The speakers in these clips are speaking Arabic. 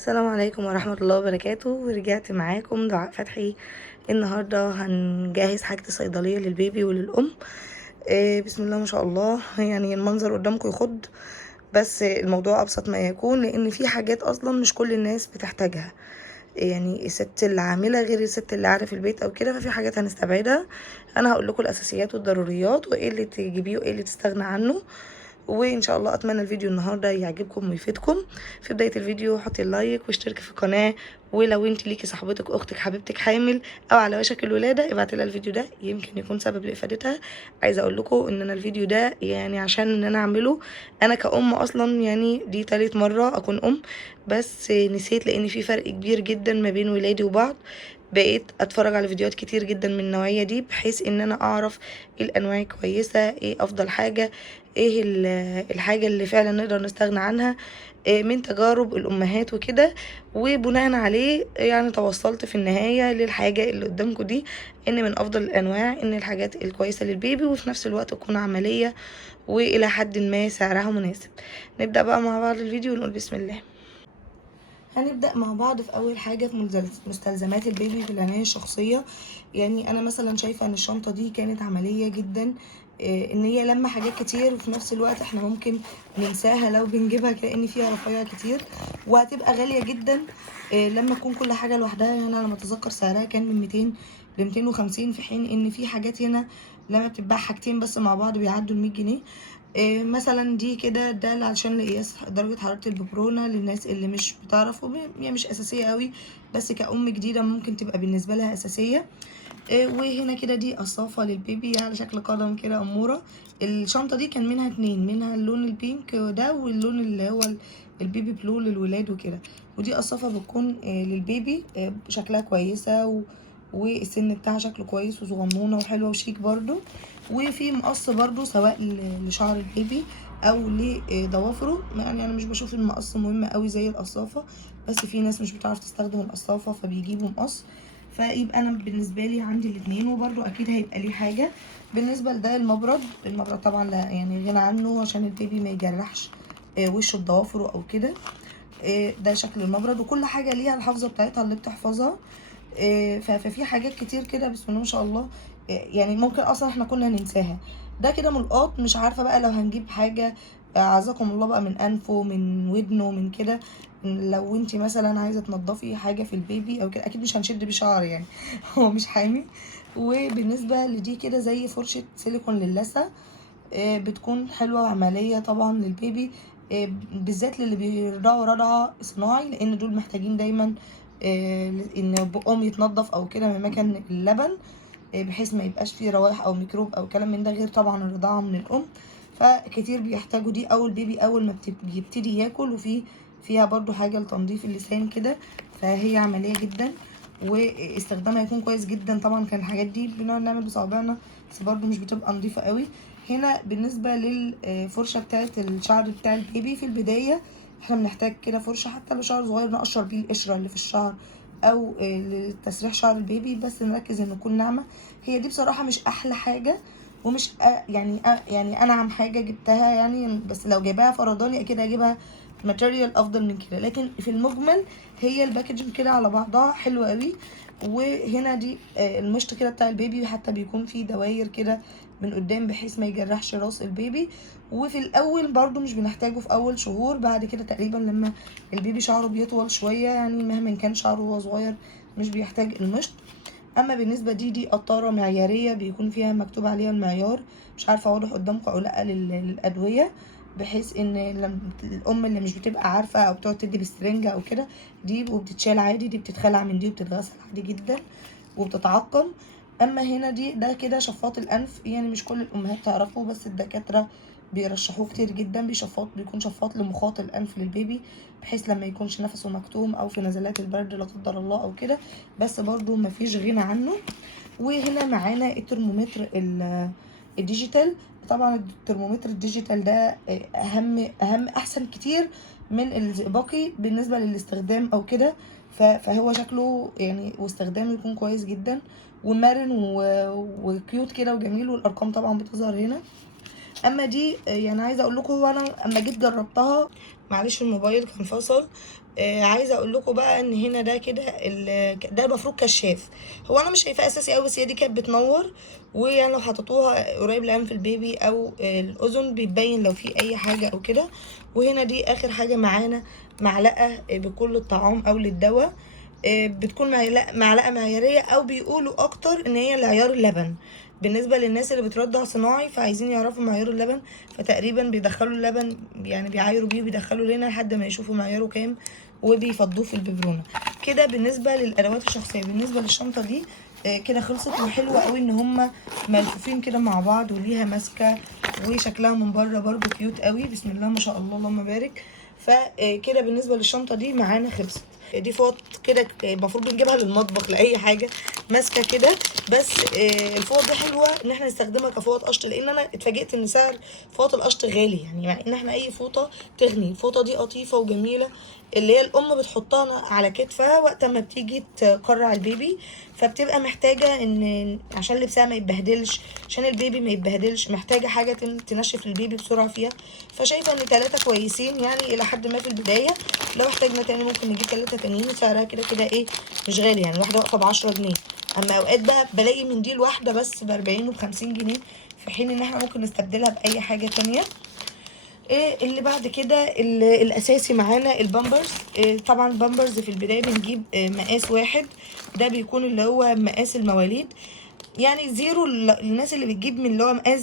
السلام عليكم ورحمة الله وبركاته. ورجعت معاكم دعاء فتحي. النهاردة هنجهز حاجة الصيدلية للبيبي وللأم. بسم الله ما شاء الله، يعني المنظر قدامكم يخض، بس الموضوع أبسط ما يكون، لأن في حاجات أصلا مش كل الناس بتحتاجها. يعني الست اللي عاملة غير الست اللي قاعدة في البيت أو كده، ففي حاجات هنستبعدها. أنا هقول لكم الأساسيات والضروريات وإيه اللي تجيبيه وإيه اللي تستغنى عنه. وان شاء الله اتمنى الفيديو النهارده يعجبكم ويفيدكم. في بدايه الفيديو حطي اللايك واشتركي في القناه، ولو انت ليكي صاحبتك اختك حبيبتك حامل او على وشك الولاده ابعتي لها الفيديو ده، يمكن يكون سبب لافادتها. عايزه اقول لكم ان انا الفيديو ده يعني عشان ان انا اعمله، انا كأم اصلا يعني دي تالت مره اكون ام، بس نسيت لان في فرق كبير جدا ما بين ولادي وبعض. بقيت اتفرج على فيديوهات كتير جدا من النوعيه دي، بحيث ان انا اعرف ايه الانواع كويسه، ايه افضل حاجه، ايه الحاجة اللي فعلا نقدر نستغنى عنها، من تجارب الامهات وكده. وبناء عليه يعني توصلت في النهاية للحاجة اللي قدامكم دي، ان من افضل الانواع ان الحاجات الكويسة للبيبي وفي نفس الوقت تكون عملية والى حد ما سعرها مناسب. نبدأ بقى مع بعض الفيديو ونقول بسم الله. هنبدأ مع بعض في أول حاجة في مستلزمات البيبي في العناية الشخصية. يعني أنا مثلا شايفة إن الشنطة دي كانت عملية جدا، إن هي لما حاجات كتير وفي نفس الوقت إحنا ممكن ننساها لو بنجيبها، كأن فيها رفايع كتير وهتبقى غالية جدا. لما تكون كل حاجة لوحدها، يعني أنا لما أتذكر سعرها كان من 200 ل 250، في حين إن في حاجات هنا لما بتتباع حاجتين بس مع بعض بيعدوا ال100 جنيه. مثلا دي كده ده علشان لقياس درجة حرارة الببرونة للناس اللي مش بتعرف، يعني مش أساسية قوي، بس كأم جديدة ممكن تبقى بالنسبة لها أساسية. وهنا كده دي قصافة للبيبي على شكل قدم كده أمورة. الشنطة دي كان منها اتنين، منها اللون البينك ده واللون اللي هو البيبي بلو للولاد وكده. ودي قصافة بتكون للبيبي، شكلها كويسة والسن بتاعها شكله كويس وصغنونة وحلوة وشيك برضو. وفي مقص برضو سواء لشعر البيبي او لضوافره. يعني انا مش بشوف المقص مهم قوي زي القصافة، بس في ناس مش بتعرف تستخدم القصافة فبيجيبوا مقص. فيبقى انا بالنسبه لي عندي الاثنين، وبرده اكيد هيبقى ليه حاجه. بالنسبه لده المبرد طبعا لا يعني غنى عنه عشان البيبي ما يجرحش وشه بضوافره او كده. ده شكل المبرد، وكل حاجه ليها الحافظه بتاعتها اللي بتحفظها. ففي حاجات كتير كده بسم الله ما شاء الله. يعني ممكن اصلا احنا كنا ننساها. ده كده ملقاط، مش عارفه بقى لو هنجيب حاجه اعزكم الله بقى من انفه من ودنه من كده. لو انتي مثلا عايزه تنضفي حاجه في البيبي او كده، اكيد مش هنشد بيه شعر يعني هو مش حامي. وبالنسبه لدي كده زي فرشه سيليكون للثه، بتكون حلوه وعمليه طبعا للبيبي، بالذات للي بيرضعوا رضعه صناعي، لان دول محتاجين دايما ان بقهم يتنضف او كده من مكان اللبن، بحيث ما يبقاش فيه روايح او ميكروب او كلام من ده، غير طبعا الرضاعه من الام. فكتير بيحتاجوا دي، او البيبي اول ما بيبتدي ياكل، فيها برضو حاجه لتنظيف اللسان كده. فهي عمليه جدا واستخدامها يكون كويس جدا. طبعا كان الحاجات دي بنقعد نعمل بصوابعنا، بس برضو مش بتبقى نظيفه قوي. هنا بالنسبه للفرشه بتاعه الشعر بتاع البيبي في البدايه، احنا بنحتاج كده فرشه حتى لو شعر صغير نقشر بيه القشره اللي في الشعر، او لتسريح شعر البيبي، بس نركز ان تكون ناعمه. هي دي بصراحه مش احلى حاجه، ومش يعني انعم حاجه جبتها يعني، بس لو جايباها فرداني اكيد هجيبها ماتيريال افضل من كده. لكن في المجمل هي الباكجنج كده على بعضها حلوه قوي. وهنا دي المشط كده بتاع البيبي، حتى بيكون فيه دواير كده من قدام بحيث ما يجرحش راس البيبي. وفي الاول برضو مش بنحتاجه في اول شهور، بعد كده تقريبا لما البيبي شعره بيطول شويه، يعني مهما كان شعره وهو صغير مش بيحتاج المشط. اما بالنسبه دي قطاره معياريه بيكون فيها مكتوب عليها المعيار، مش عارفه واضح قدامكم او لا، للادويه، بحيث ان لما الام اللي مش بتبقى عارفه او بتقعد تدي بالسرنجه او كده، دي وبتتشال عادي، دي بتتخلع من دي وبتتغسل عادي جدا وبتتعقم. اما هنا ده كده شفاط الانف، يعني مش كل الامهات تعرفه، بس الدكاتره بيرشحوه كتير جدا. بيكون شفاط لمخاط الانف للبيبي، بحيث لما يكونش نفسه مكتوم او في نزلات البرد لا قدر الله او كده، بس برضو مفيش غنى عنه. وهنا معانا الترمومتر الديجيتال. طبعا الترمومتر الديجيتال ده اهم احسن كتير من الزئبقي بالنسبه للاستخدام او كده. فهو شكله يعني واستخدامه يكون كويس جدا ومرن وكيوت كده وجميل، والارقام طبعا بتظهر هنا. اما دي يعني عايزه اقول لكم، وانا اما جيت جربتها، معلش الموبايل كان فصل. عايزه اقول لكم بقى ان هنا ده كده ده المفروض كشاف. هو انا مش شايفاه اساسي قوي، بس هي دي كانت بتنور. ويعني لو حطيتوها قريب لانف البيبي او الاذن بيبين لو في اي حاجه او كده. وهنا دي اخر حاجه معانا، معلقه بكل الطعام او للدواء. بتكون معلقه معياريه، او بيقولوا اكتر ان هي لعيار اللبن. بالنسبه للناس اللي بترضع صناعي فعايزين يعرفوا معيار اللبن، فتقريبا بيدخلوا اللبن، يعني بيعايروا بيه، بيدخلوا لنا لحد ما يشوفوا معياره كام وبيفضوه في الببرونه. كده بالنسبه للادوات الشخصيه. بالنسبه للشنطه دي كده خلصت. وحلوه قوي ان هما ملفوفين كده مع بعض، وليها ماسكه، وشكلها من بره برده كيوت قوي. بسم الله ما شاء الله اللهم بارك. فكده بالنسبه للشنطه دي معانا خلصت. دي فوط كده المفروض بنجيبها للمطبخ لاي حاجه، ماسكه كده. بس الفوط دي حلوه ان احنا نستخدمها كفوط قشط، لان انا اتفاجئت ان سعر فوط القشط غالي، يعني مع ان احنا اي فوطه تغني. الفوطه دي لطيفه وجميله، اللي هي الام بتحطها على كتفها وقت ما بتيجي تقرع البيبي، فبتبقى محتاجه ان عشان لبسها ما يتبهدلش، عشان البيبي ما يتبهدلش، محتاجه حاجه تنشف البيبي بسرعه فيها. فشايفه ان 3 كويسين يعني الى حد ما في البدايه. لو احتاجنا تاني ممكن نجيب 3 تانيين، وسعرها كده كده ايه مش غالي، يعني الواحده واقفه ب10 جنيه. اما اوقات بقى بلاقي منديل واحده بس ب40 وب50 جنيه، في حين ان احنا ممكن نستبدلها باي حاجه تانيه. ايه اللي بعد كده؟ الاساسي معانا البامبرز. طبعا البامبرز في البدايه بنجيب مقاس واحد، ده بيكون اللي هو مقاس المواليد. يعني زيرو، الناس اللي بتجيب من اللي هو مقاس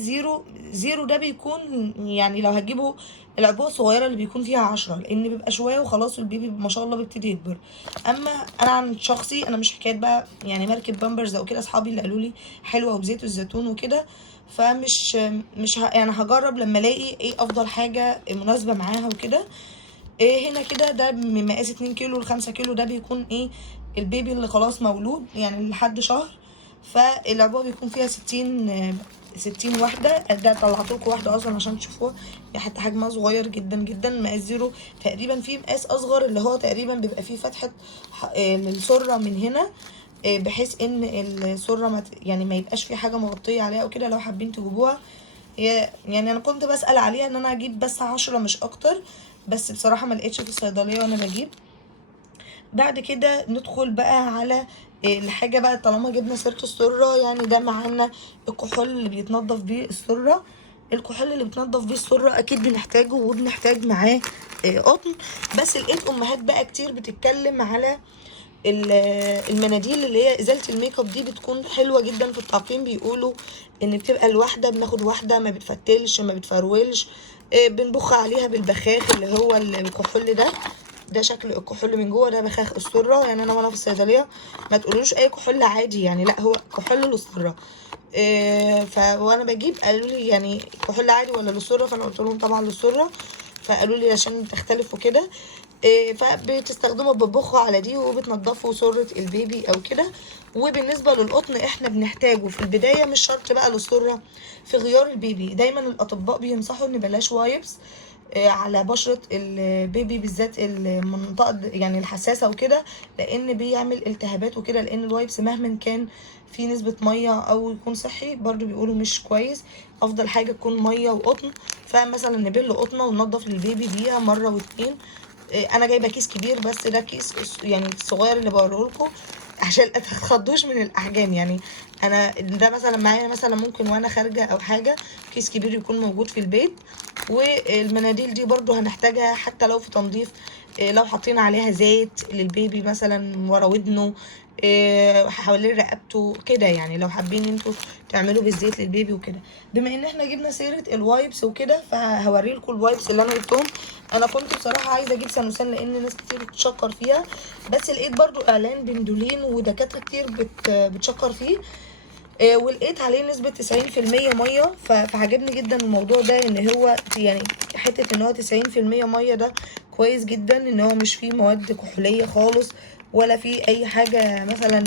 زيرو ده بيكون يعني لو هتجيبوا العبوه الصغيره اللي بيكون فيها 10، لان بيبقى شويه وخلاص والبيبي ما شاء الله بيبتدي يكبر. اما انا عن شخصي انا مش حكايه بقى يعني ماركه بامبرز او كده، اصحابي اللي قالوا لي حلوه وبزيت الزيتون وكده، فمش مش يعني هجرب لما الاقي ايه افضل حاجه مناسبه معاها وكده. إيه هنا كده ده من مقاس 2 كيلو ل5 كيلو، ده بيكون ايه البيبي اللي خلاص مولود يعني لحد شهر. فالعبوه بيكون فيها 60 وحده. ده طلعت لكم واحده اصلا عشان تشوفوها، حتى حجمها صغير جدا جدا، مقاس زيرو. تقريبا في مقاس اصغر اللي هو تقريبا بيبقى فيه فتحه للسره من هنا، بحيث ان السره يعني ما يبقاش في حاجه مغطيه عليها او كده. لو حابين تجيبوها، هي يعني انا كنت بسأل عليها ان انا اجيب بس 10 مش اكتر، بس بصراحة ما لقيتش في الصيدلية وانا بجيب. بعد كده ندخل بقى على الحاجة بقى، طالما جبنا سيرة السرة يعني ده معانا الكحول اللي بيتنضف بيه السرة. الكحول اللي بتنضف بيه السرة اكيد بنحتاجه، وبنحتاج معاه قطن. بس لقيت امهات بقى كتير بتتكلم على المناديل اللي هي ازاله الميك اب، دي بتكون حلوه جدا في التعقيم. بيقولوا ان بتبقى الواحده بناخد واحده ما بتفتلش ما بتفرولش. بنبخ عليها بالبخاخ اللي هو الكحول ده شكل الكحول من جوه، ده بخاخ السره. يعني انا وانا في الصيدليه ما تقولوش اي كحول عادي يعني، لا هو كحول للسره. وانا بجيب قالوا لي يعني كحول عادي ولا للسره، فانا قلت لهم طبعا للسره. فقالوا لي عشان تختلف وكده. فبتستخدموا بتبخوا على دي وبتنضفوا سرة البيبي او كده. وبالنسبة للقطن احنا بنحتاجه في البداية، مش شرط بقى للسرة، في غيار البيبي دايما الاطباء بينصحوا ان بلاش وايبس على بشرة البيبي، بالذات المنطقة يعني الحساسة وكده، لان بيعمل التهابات وكده. لان الوايبس مهما كان في نسبة مية او يكون صحي برضو بيقولوا مش كويس. افضل حاجة تكون مية وقطن. فمثلا نبل قطنة وننضف للبيبي بيها مرة واتنين. انا جايبه كيس كبير، بس ده كيس يعني الصغير اللي بوريه لكم عشان ما تتخضوش من الاحجام. يعني انا ده مثلا معايا مثلا ممكن وانا خارجه او حاجه، كيس كبير يكون موجود في البيت. والمناديل دي برضو هنحتاجها حتى لو في تنظيف، لو حاطين عليها زيت للبيبي مثلا ورا ودنه، حوالين رقبته كده، يعني لو حابين انتوا تعملوا بالزيت للبيبي وكده. بما ان احنا جبنا سيره الوايبس وكده، فهوري لكم الوايبس اللي انا جبتهم. انا كنت بصراحه عايزه اجيب سانوسان لان ناس كتير بتشكر فيها، بس لقيت برضو اعلان بندولين ودكاتره كتير بتشكر فيه. ولقيت عليه نسبة 90% مية. فعجبني جدا الموضوع ده، ان هو يعني حتة ان هو 90% مية، ده كويس جدا ان هو مش فيه مواد كحولية خالص، ولا فيه اي حاجة مثلا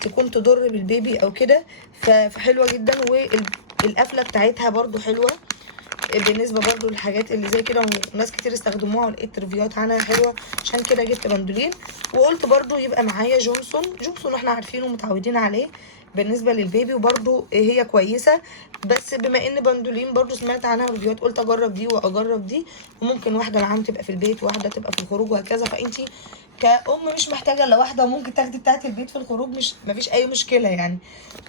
تكون تضر بالبيبي او كده. فحلوة جدا. والقفلة بتاعتها برضو حلوة. بالنسبه برضو للحاجات اللي زي كده وناس كتير استخدموها ولقيت ريفيوهات عنها حلوه، عشان كده جبت بندولين. وقلت برضو يبقى معايا جونسون احنا عارفينه ومتعودين عليه بالنسبه للبيبي، وبرضو هي كويسه. بس بما ان بندولين برضو سمعت عنها ريفيوهات قلت اجرب دي واجرب دي، وممكن واحده معاهم تبقى في البيت وواحده تبقى في الخروج وهكذا. فانتي كأم مش محتاجه الا واحده، وممكن تاخدي بتاعه البيت في الخروج، مش مفيش اي مشكله يعني.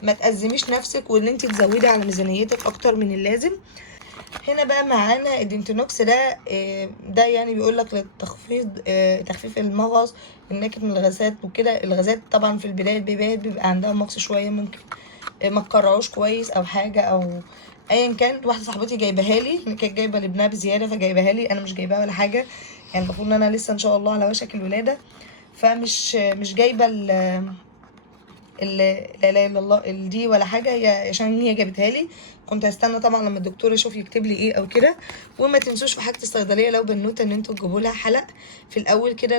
ما تأزميش نفسك وان انت تزودي على ميزانيتك اكتر من اللازم. هنا بقى معانا الدنتونوكس ده، ده يعني بيقول لك للتخفيض، تخفيف المغص، الناتج من الغازات وكده. الغازات طبعا في البدايه البيبيات بيبقى عندها مغص شويه، ممكن ما تكرعوش كويس او حاجه او ايا كان. واحده صاحبتي جايباها لي، كانت جايبه لابنها بزياده فجايباها لي، انا مش جايباها ولا حاجه يعني. المفروض ان انا لسه ان شاء الله على وشك الولاده، فمش مش جايبه لا اله الا الله دي ولا حاجه، هي عشان هي جابتها لي. كنت هستنى طبعا لما الدكتور يشوف يكتب لي ايه او كده. وما تنسوش في حاجه الصيدليه لو بنوته ان انتوا تجيبوا لها حلق في الاول كده.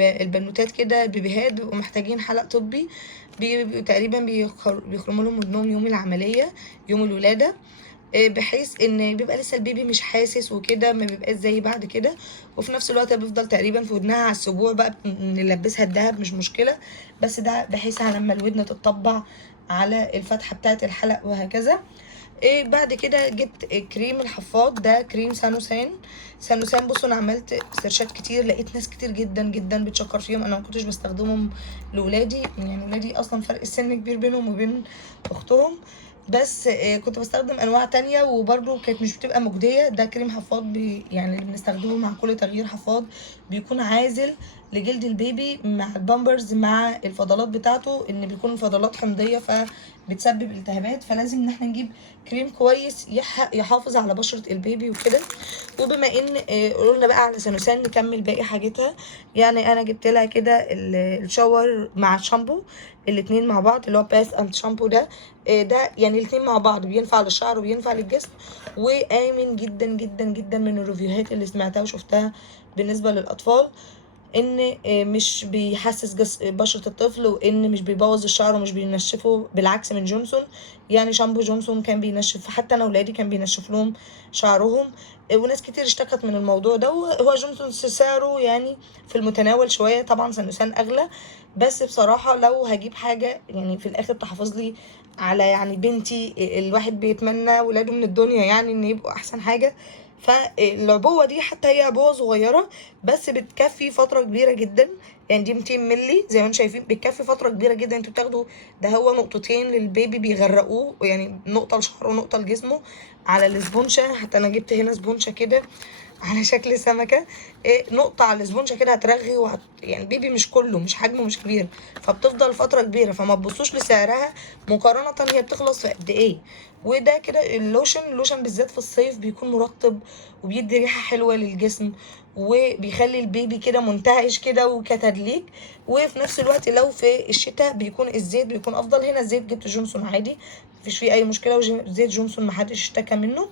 البنوتات كده البيبيهات بيبقوا محتاجين حلق طبي، تقريبا بيخرموا لهم ودنهم يوم العمليه، يوم الولاده، بحيث ان بيبقى لسه البيبي مش حاسس وكده، ما بيبقاش زي بعد كده. وفي نفس الوقت بيفضل تقريبا في ودنها على السبوع بقى نلبسها الدهب مش مشكله، بس ده بحيث لما الودن تتطبع على الفتحه بتاعه الحلق وهكذا. بعد كده جبت كريم الحفاض، ده كريم سانوسان. بصوا انا عملت سيرشات كتير، لقيت ناس كتير جدا جدا بتشكر فيهم. انا ما كنتش بستخدمهم لاولادي، يعني ولادي اصلا فرق السن كبير بينهم وبين اختهم، بس كنت بستخدم انواع تانية وبرده كانت مش بتبقى مجديه. ده كريم حفاض يعني اللي بنستخدمه مع كل تغيير حفاض، بيكون عازل لجلد البيبي مع البامبرز مع الفضلات بتاعته، ان بيكون الفضلات حمضيه فبتسبب التهابات. فلازم ان احنا نجيب كريم كويس يحافظ على بشره البيبي وكده. وبما ان قلنا بقى على سنوسان نكمل باقي حاجتها. يعني انا جبت لها كده الشاور مع الشامبو، الاتنين مع بعض، اللي هو باث اند شامبو ده. ده يعني الاتنين مع بعض بينفع للشعر وبينفع للجسم، وآمن جدا جدا جدا من الريفيوهات اللي سمعتها وشفتها بالنسبه للاطفال، ان مش بيحسس بشرة الطفل، وان مش بيبوظ الشعر ومش بينشفه، بالعكس من جونسون. يعني شامبو جونسون كان بينشف، حتى انا ولادي كان بينشف لهم شعرهم. وناس كتير اشتكت من الموضوع ده. هو جونسون سعره يعني في المتناول شوية، طبعا سنوسان اغلى، بس بصراحة لو هجيب حاجة يعني في الاخر تحافظ لي على يعني بنتي، الواحد بيتمنى ولاده من الدنيا يعني ان يبقوا احسن حاجة. فالعبوه دي حتى هي عبوه صغيره بس بتكفي فتره كبيره جدا، يعني دي 200 مللي زي ما انتم شايفين، بتكفي فتره كبيره جدا. انتوا بتاخدوا ده هو نقطتين للبيبي بيغرقوه، يعني نقطه لشعره ونقطه لجسمه على الاسبونشه. حتى انا جبت هنا سبونشه كده على شكل سمكه، نقطه على الاسبونشه كده هترغي يعني البيبي مش كله، مش حجمه مش كبير، فبتفضل فتره كبيره. فما تبصوش لسعرها مقارنه هي بتخلص في قد ايه. وده كده اللوشن بالذات في الصيف بيكون مرطب وبيدي ريحه حلوه للجسم، وبيخلي البيبي كده منتعش كده وكتدليك. وفي نفس الوقت لو في الشتاء بيكون الزيت بيكون افضل. هنا الزيت جبت جونسون عادي مفيش فيه اي مشكله، وزيت جونسون محدش اشتكى منه،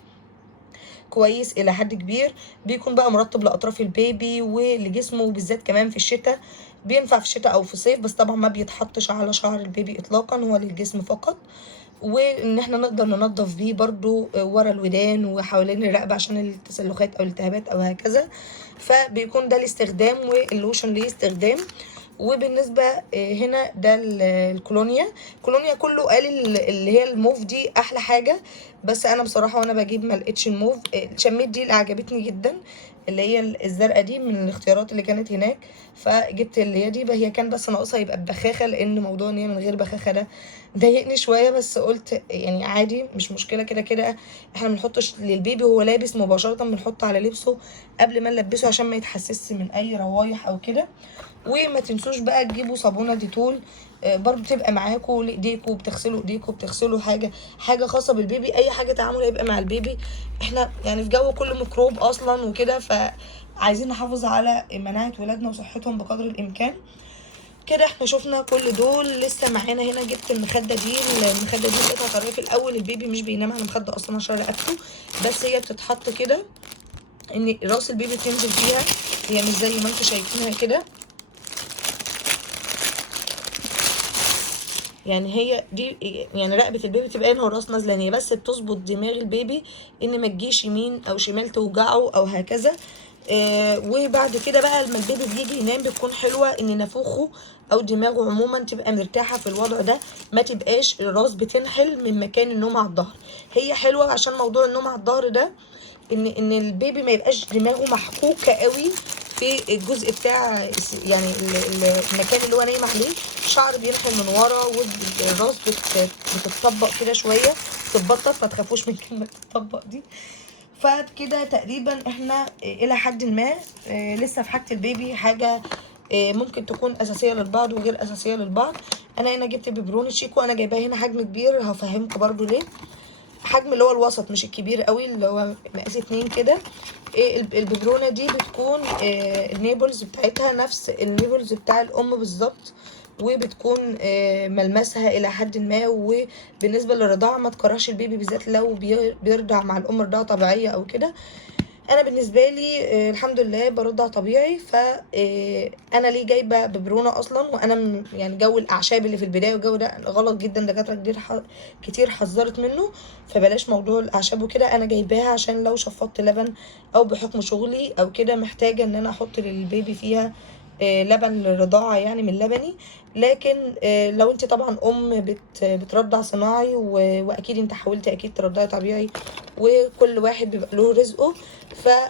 كويس الى حد كبير. بيكون بقى مرطب لاطراف البيبي ولجسمه، وبالذات كمان في الشتاء بينفع في الشتاء او في الصيف، بس طبعا ما بيتحطش على شعر البيبي اطلاقا، هو للجسم فقط. وان احنا نقدر ننظف بيه برضو ورا الودان وحوالين الرقبه عشان التسلخات او الالتهابات او هكذا. فبيكون ده الاستخدام، واللوشن ليه استخدام. وبالنسبه هنا ده الكولونيا كله قال اللي هي الموف دي احلى حاجه، بس انا بصراحه وانا بجيب ما لقيتش الموف. شميت دي اللي عجبتني جدا، اللي هي الزرقاء دي من الاختيارات اللي كانت هناك، فجبت اللي هي دي. هي كان بس ناقصها يبقى ببخاخه، لان موضوع ان هي من غير بخاخه ده ضايقني شويه، بس قلت يعني عادي مش مشكله، كده كده احنا بنحطش للبيبي وهو لابس مباشره، بنحط على لبسه قبل ما نلبسه عشان ما يتحسسش من اي روايح او كده. وما تنسوش بقى تجيبوا صابونه ديتول، برضو تبقى معاكم لايديكم، بتغسلوا ايديكم، بتغسلوا حاجه خاصه بالبيبي، اي حاجه تعامل هيبقى مع البيبي. احنا يعني في جو كله ميكروب اصلا وكده، فعايزين نحافظ على مناعه ولادنا وصحتهم بقدر الامكان. كده احنا شفنا كل دول. لسه معانا هنا جبت المخده دي لقيتها طريه. في الاول البيبي مش بينام على المخده اصلا عشان رقبته، بس هي بتتحط كده ان راس البيبي تنزل فيها، هي مش زي ما انتم شايفينها كده. يعني هي دي يعني رقبه البيبي تبقى هنا والراس نازله، هي بس بتظبط دماغ البيبي ان ما تجيش يمين او شمال توجعه او هكذا. وبعد كده بقى لما البيبي بيجي ينام بتكون حلوه ان نافوخه او دماغه عموما تبقى مرتاحه في الوضع ده، ما تبقاش الراس بتنحل من مكان النوم على الظهر. هي حلوه عشان موضوع النوم على الظهر ده ان البيبي ما يبقاش دماغه محكوكه قوي في الجزء بتاع يعني المكان اللي هو نايم عليه، الشعر بينحل من ورا والراس بتتطبق كده شويه، تتبطط. ما تخافوش من كلمه تتطبق دي. فكده تقريبا احنا الى حد ما لسه في حاجه البيبي حاجه ممكن تكون اساسيه للبعض وغير اساسيه للبعض. انا هنا جبت بيبروني شيكو، انا جايباه هنا حجم كبير، هفهمكم برضو ليه. حجم اللي هو الوسط مش الكبير قوي، اللي هو مقاس 2 كده. الببرونه دي بتكون النيبلز بتاعتها نفس النيبلز بتاع الام بالظبط، وبتكون ملمسها الى حد ما. وبالنسبه للرضاعه ما تكرهش البيبي، بالذات لو بيرضع مع الام رضاعه طبيعيه او كده. انا بالنسبه لي الحمد لله برضع طبيعي. ف انا ليه جايبه ببرونه اصلا، وانا يعني جو الاعشاب اللي في البدايه والجو ده غلط جدا، دكاتره كتير حذرت منه، فبلاش موضوع الاعشاب وكده. انا جايباها عشان لو شفطت لبن او بحكم شغلي او كده محتاجه ان انا احط للبيبي فيها لبن للرضاعه يعني من لبني. لكن لو انت طبعا بترضع صناعي واكيد انت حاولتي اكيد ترضعي طبيعي، وكل واحد بيبقى له رزقه.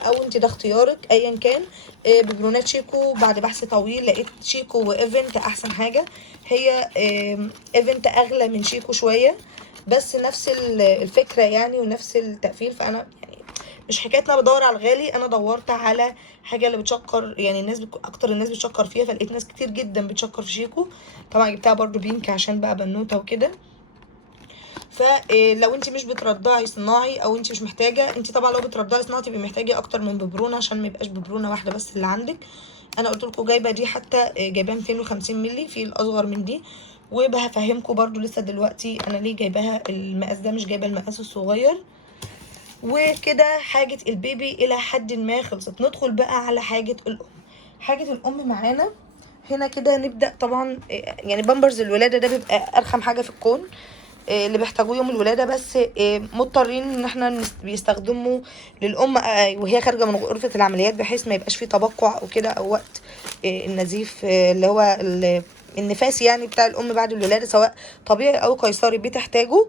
او انت ده اختيارك ايا كان. ببرونات شيكو بعد بحث طويل لقيت شيكو وايفنت احسن حاجه. هي ايفنت اغلى من شيكو شويه، بس نفس الفكره يعني ونفس التقفيل. فانا يعني مش حكايه انا بدور على الغالي، انا دورت على حاجه اللي بتشكر يعني اكتر الناس بتشكر فيها، فلقيت ناس كتير جدا بتشكر في شيكو. طبعا جبتها برضو بينك عشان بقى بنوته وكده. فلو انت مش بترضعي صناعي او انت مش محتاجه، انت طبعا لو بترضعي صناعي تبقي محتاجه اكتر من ببرونه عشان ما يبقاش ببرونه واحده بس اللي عندك. انا قلت لكم جايبه دي، حتى جايباها 250 مللي في الاصغر من دي. وهفهمكم برضو لسه دلوقتي انا ليه جايباها المقاس ده مش جايبه المقاس الصغير. وكده حاجه البيبي الى حد ما خلصت. ندخل بقى على حاجه الام. حاجه الام معانا هنا كده نبدا. طبعا يعني بامبرز الولاده ده بيبقى ارخم حاجه في الكون اللي بيحتاجوه يوم الولاده، بس مضطرين ان احنا بيستخدموا للام وهي خارجه من غرفه العمليات، بحيث ما يبقاش فيه تبقع او كده، او وقت النزيف اللي هو النفاس يعني بتاع الام بعد الولاده، سواء طبيعي او قيصري بتحتاجه.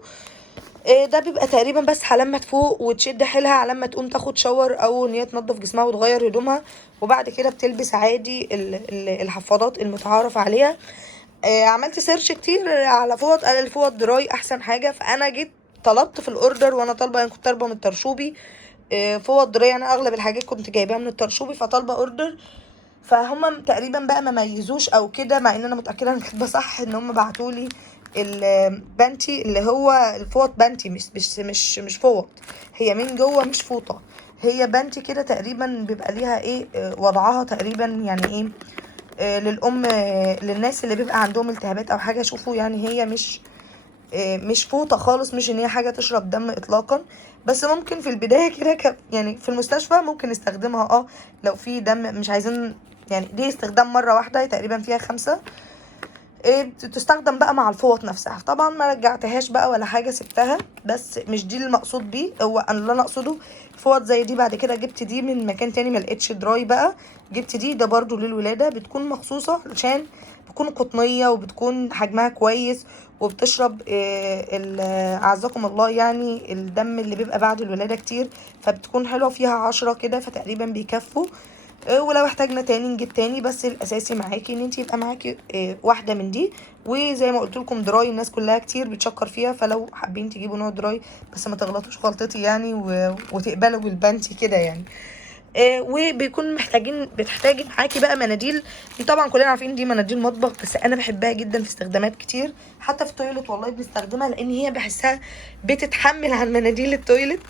ده بيبقى تقريبا بس على لما تفوق وتشد حيلها، على لما تقوم تاخد شاور او ان هي تنظف جسمها وتغير هدومها، وبعد كده بتلبس عادي الحفاضات المتعارف عليها. عملت سيرش كتير على فوط، قال الفوط دراي احسن حاجه. فانا جيت طلبت في الاوردر وانا طالبه، انا كنت طالبه من الطرشوبي فوط دراي. انا اغلب الحاجات كنت جايباها من الطرشوبي، فطالبه اوردر. فهم تقريبا بقى ما ميزوش او كده، مع ان انا متاكده ان كاتبه صح، ان هم بعتولي البانتي اللي هو الفوط بانتي، مش فوط. هي من جوه مش فوطه، هي بانتي كده تقريبا بيبقى ليها ايه وضعها تقريبا يعني ايه للام للناس اللي بيبقى عندهم التهابات او حاجه. شوفوا يعني هي مش فوطه خالص، مش ان هي حاجه تشرب دم اطلاقا. بس ممكن في البدايه كده يعني في المستشفى ممكن نستخدمها لو في دم مش عايزين، يعني دي استخدام مره واحده تقريبا فيها 5. تستخدم بقى مع الفوط نفسها. طبعا ما رجعتهاش بقى ولا حاجه، سبتها. بس مش دي المقصود بيه، هو انا اللي انا اقصده فوط زي دي. بعد كده جبت دي من مكان تاني ما لقيتش دراي بقى، جبت دي. ده برضو للولاده، بتكون مخصوصه عشان بتكون قطنيه وبتكون حجمها كويس، وبتشرب اعزكم الله يعني الدم اللي بيبقى بعد الولاده كتير، فبتكون حلوه فيها 10 كده، فتقريبا بيكفوا. ولو احتاجنا تاني نجيب تاني، بس الاساسي معاكي ان انت يبقى معاكي واحده من دي. وزي ما قلت لكم دراي الناس كلها كتير بتشكر فيها، فلو حابين تجيبوا نوع دراي بس ما تغلطوش غلطتي يعني وتقبلوا بالبنتي كده يعني. وبيكون بتحتاجي معاكي بقى مناديل. طبعا كلنا عارفين دي مناديل مطبخ، بس انا بحبها جدا في استخدامات كتير، حتى في التويلت والله بنستخدمها، لان هي بحسها بتتحمل عن مناديل التويلت،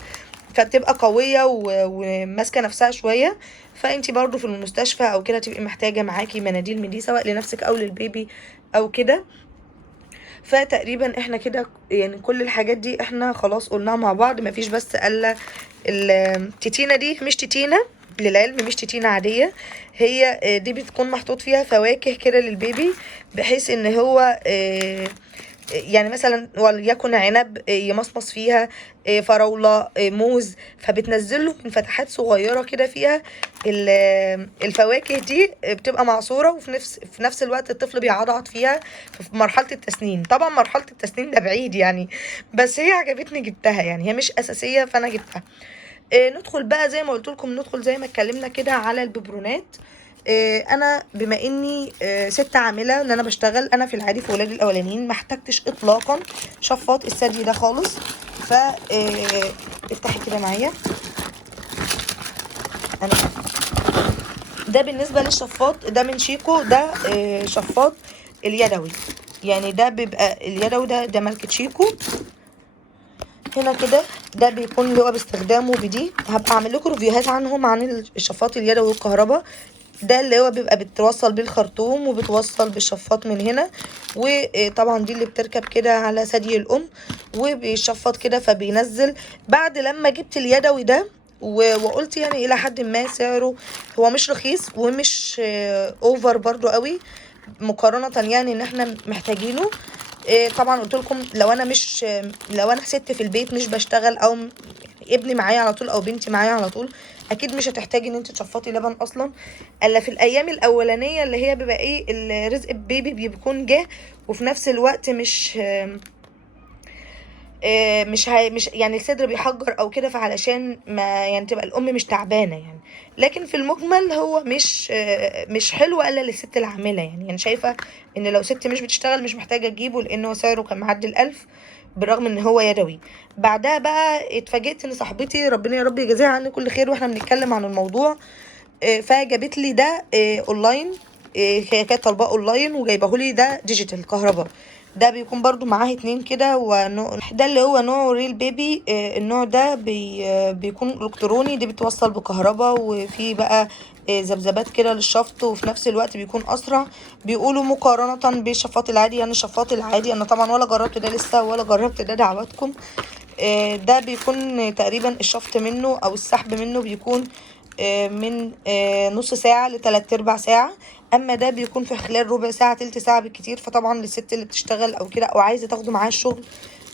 فبتبقى قويه وماسكه نفسها شويه. فانتي برضو في المستشفى او كده تبقي محتاجه معاكي مناديل من دي، سواء لنفسك او للبيبي او كده. فتقريبا احنا كده يعني كل الحاجات دي احنا خلاص قلناها مع بعض. مفيش بس الا التتينه دي، مش تتينه للعلم، مش تتينه عاديه. هي دي بتكون محطوط فيها فواكه كده للبيبي، بحيث ان هو يعني مثلا وليكن عنب يمصمص فيها، فراولة، موز، فبتنزل له من فتحات صغيرة كده فيها الفواكه دي بتبقى معصورة، في نفس الوقت الطفل بيعضعض فيها في مرحلة التسنين. طبعا مرحلة التسنين ده بعيد يعني، بس هي عجبتني جبتها، يعني هي مش أساسية فأنا جبتها. ندخل بقى زي ما قلت لكم، ندخل زي ما اتكلمنا كده على الببرونات. انا بما اني ست عامله ان انا بشتغل، انا في العادي في ولادي الاولانيين ما احتجتش اطلاقا شفاط الثدي ده خالص. ف افتحي كده معايا. انا ده بالنسبه للشفاط ده من شيكو، ده شفاط اليدوي، يعني ده بيبقى اليدوي، ده ماركه شيكو هنا كده. ده بيكون اللي هو باستخدامه بدي، هبقى اعمل لكم ريفيوهات عنهم، عن الشفاط اليدوي والكهرباء. ده اللي هو بيبقى بتوصل بالخرطوم وبتوصل بالشفاط من هنا، وطبعا دي اللي بتركب كده على ثدي الام وبيشفط كده فبينزل. بعد لما جبت اليدوي ده وقلت يعني الى حد ما سعره هو مش رخيص ومش اوفر برضو قوي مقارنة يعني ان احنا محتاجينه. طبعا قلت لكم لو انا ست في البيت مش بشتغل، او يعني ابني معايا على طول او بنتي معايا على طول، اكيد مش هتحتاجي ان انت تشفطي لبن اصلا الا في الايام الاولانيه اللي هي بيبقى ايه الرزق البيبي بيكون جه، وفي نفس الوقت مش يعني الصدر بيحجر او كده، فعلشان ما يعني تبقى الام مش تعبانه يعني. لكن في المجمل هو مش حلو الا للست العامله، يعني انا شايفه ان لو ست مش بتشتغل مش محتاجه تجيبه، لان هو سعره كان معدي ال1000 بالرغم ان هو يدوي. بعدها بقى اتفاجئت ان صاحبتي ربنا يا رب يجازيها عني كل خير واحنا بنتكلم عن الموضوع، فجابت لي ده اونلاين. هي كانت طالباه اونلاين وجايبه لي ده ديجيتال كهرباء. ده بيكون برضو معاه اتنين كده، ده اللي هو نوعه ريل بيبي. النوع ده بيكون الكتروني، دي بتوصل بكهرباء وفي بقى ذبذبات كده للشفط، وفي نفس الوقت بيكون اسرع. بيقولوا مقارنة بالشفاط العادي، يعني الشفاط العادي انا طبعا ولا جربت ده لسه ولا جربت ده، دعواتكم. ده بيكون تقريبا الشفط منه او السحب منه بيكون من نص ساعة ل3/4 ساعة. اما ده بيكون في خلال ربع ساعة تلت ساعة بالكتير. فطبعا للست اللي بتشتغل او كده او عايزة تاخده معاها الشغل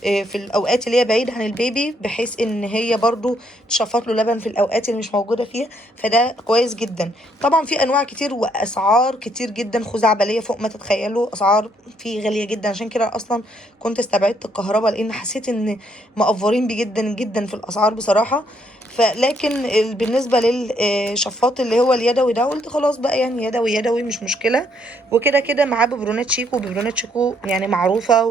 في الاوقات اللي هي بعيد عن البيبي، بحيث ان هي برضو تشفط له لبن في الاوقات اللي مش موجودة فيها، فده كويس جدا. طبعا في انواع كتير واسعار كتير جدا خزعبلية فوق ما تتخيلوا، اسعار فيه غالية جدا. عشان كده اصلا كنت استبعدت الكهرباء، لان حسيت ان مقفرين بيه جدا جدا في الاسعار بصراحة. فلكن بالنسبة للشفاط اللي هو اليدوي ده قلت خلاص بقى، يعني يدوي يدوي مش مشكلة. وكده كده معاه ببرونات شيكو، وببرونات شيكو يعني معروفة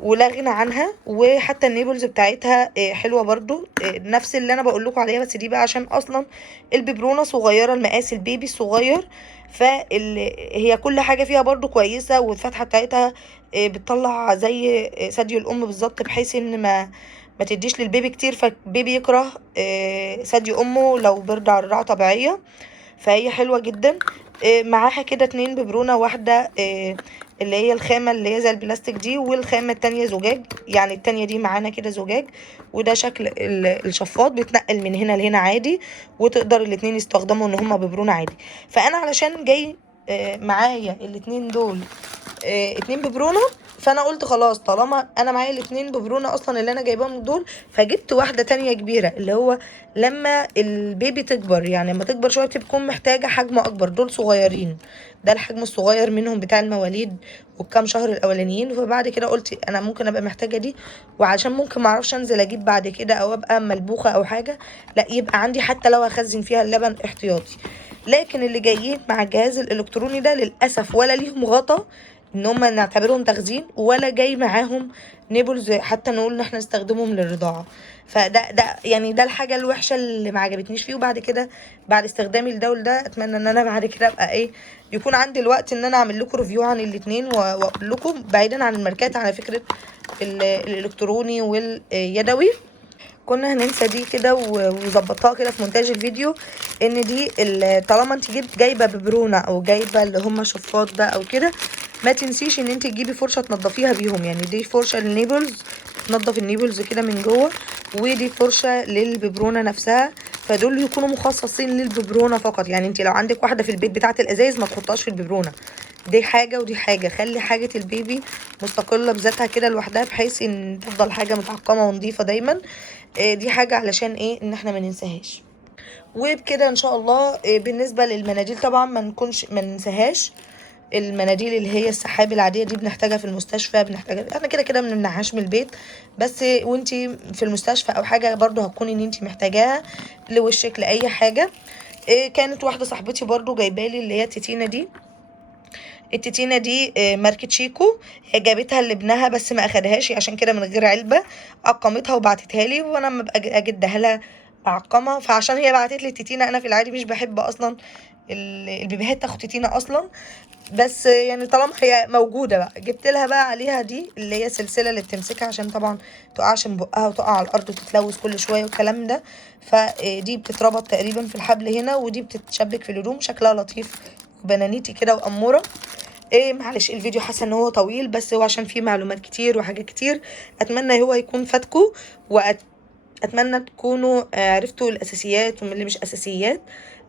ولا غنى عنها. وحتى النيبلز بتاعتها حلوه برضو، نفس اللي انا بقول لكم عليها، بس دي بقى عشان اصلا الببرونه صغيره، المقاس البيبي الصغير. هي كل حاجه فيها برضو كويسه، والفتحه بتاعتها بتطلع زي ثدي الام بالظبط، بحيث ان ما تديش للبيبي كتير فالبيبي يكره ثدي امه لو بيرضع رضاعه طبيعيه. فهي حلوة جدا. معاها كده 2 ببرونة، واحدة اللي هي الخامة اللي هي زي البلاستيك دي، والخامة التانية زجاج، يعني التانية دي معانا كده زجاج. وده شكل الشفاط بيتنقل من هنا لهنا عادي، وتقدر الاتنين يستخدموا ان هما ببرونة عادي. فانا علشان جاي معايا الاتنين دول 2 ببرونة، فانا قلت خلاص طالما انا معايا الاتنين ببرونة اصلا اللي انا جايباهم دول، فجبت واحدة تانية كبيرة، اللي هو لما البيبي تكبر، يعني لما تكبر شوية بتكون محتاجة حجم اكبر. دول صغيرين، ده الحجم الصغير منهم بتاع المواليد والكام شهر الاولانيين. فبعد كده قلت انا ممكن ابقى محتاجة دي، وعشان ممكن معرفش انزل اجيب بعد كده او ابقى ملبوخة او حاجة، لا يبقى عندي حتى لو هخزن فيها اللبن احتياطي. لكن اللي جايين مع الجهاز الالكتروني ده للاسف ولا ليهم غطا ان هم نعتبرهم تخزين، ولا جاي معاهم نيبلز حتى نقول ان احنا نستخدمهم للرضاعه. فده يعني ده الحاجه الوحشه اللي ما عجبتنيش فيه. وبعد كده بعد استخدامي لده ده اتمنى ان انا بعد كده ابقى ايه، يكون عندي الوقت ان انا اعمل لكم ريفيو عن الاتنين واقول لكم بعيدا عن الماركات على فكره الالكتروني واليدوي. كنا هننسى دي كده وظبطتها كده في مونتاج الفيديو، ان دي طالما انت جايبه ببرونه او جايبه اللي هم شفاط ده او كده، ما تنسيش ان انت تجيبي فرشه تنضفيها بيهم. يعني دي فرشه للنيبلز تنضف النيبلز كده من جوه، ودي فرشه للببرونه نفسها، فدول يكونوا مخصصين للببرونه فقط. يعني انت لو عندك واحده في البيت بتاعه الازايز ما تحطهاش في الببرونه، دي حاجه ودي حاجه. خلي حاجه البيبي مستقله بذاتها كده لوحدها، بحيث ان تفضل حاجه متعقمه ونظيفه دايما. دي حاجه علشان ايه؟ ان احنا ما ننساهاش. وبكده ان شاء الله. بالنسبه للمناديل طبعا ما ننساهاش. المناديل اللي هي السحاب العاديه دي بنحتاجها في المستشفى، بنحتاجها احنا كده كده ما بنمنعهاش من البيت، بس وانتي في المستشفى او حاجه برضو هتكون ان انتي محتاجاها لوشك لاي حاجه. كانت واحده صاحبتي برضو جايبالي اللي هي التتينه دي. التتينه دي ماركه شيكو. هي جابتها لابنها بس ما اخدهاش، عشان كده من غير علبه عقمتها وبعتتها لي، وانا لما ابقى اجدها لها معقمه. فعشان هي بعتت لي التتينه، انا في العادي مش بحب اصلا البيبيهات تاخد تتينه اصلا، بس يعني طالما هي موجوده بقى جبت لها بقى عليها دي اللي هي سلسله اللي بتمسكها عشان طبعا تقعش من بقها وتقع على الارض وتتلوث كل شويه والكلام ده. فدي بتتربط تقريبا في الحبل هنا، ودي بتتشبك في الهدوم. شكلها لطيف وبنانيتي كده واموره. معلش الفيديو حاسه ان هو طويل، بس هو عشان فيه معلومات كتير وحاجات كتير. اتمنى هو يكون فاتكم، واتمنى تكونوا عرفتوا الاساسيات ومن اللي مش اساسيات.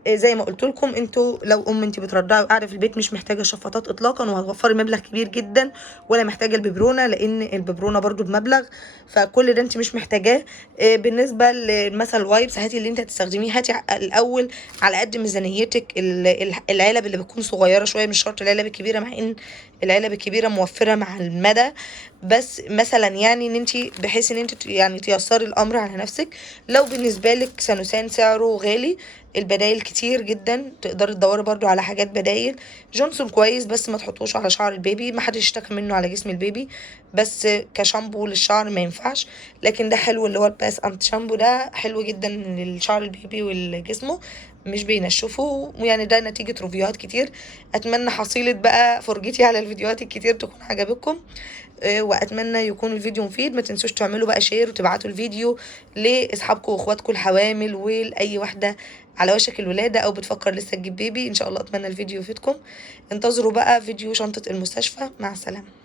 زي ما قلت لكم، انتوا لو انت بترضعي وقاعده في البيت مش محتاجه شفاطات اطلاقا، وهتوفري مبلغ كبير جدا، ولا محتاجه الببرونه، لان الببرونه برضو بمبلغ. فكل ده انت مش محتاجاه. بالنسبه لمثلا الوايبس، هاتي اللي انت هتستخدميه. هاتي الاول على قد ميزانيتك العلب اللي بتكون صغيره شويه، مش شرط العلب الكبيره، مع ان العلب الكبيره موفره مع المدى. بس مثلا يعني ان انت بحيث ان انت يعني تيسري الامر على نفسك. لو بالنسبه لك سانوسان سعره غالي، البدايل كتير جدا، تقدري تدوري برضو على حاجات بدايل. جونسون كويس، بس ما تحطوش على شعر البيبي، ما حدش اشتكى منه على جسم البيبي، بس كشامبو للشعر ما ينفعش. لكن ده حلو، اللي هو الباس انت شامبو ده حلو جدا للشعر البيبي والجسمه، مش بينشفه. ويعني ده نتيجة ريفيوهات كتير. اتمنى حصيلة بقى فرجتي على الفيديوهات الكتير تكون عجبتكم. واتمنى يكون الفيديو مفيد. ما تنسوش تعملوا بقى شير وتبعتوا الفيديو لاصحابكم واخواتكم الحوامل، ولاي واحده على وشك الولاده او بتفكر لسه تجيب بيبي. ان شاء الله اتمنى الفيديو يفيدكم. انتظروا بقى فيديو شنطه المستشفى. مع السلامه.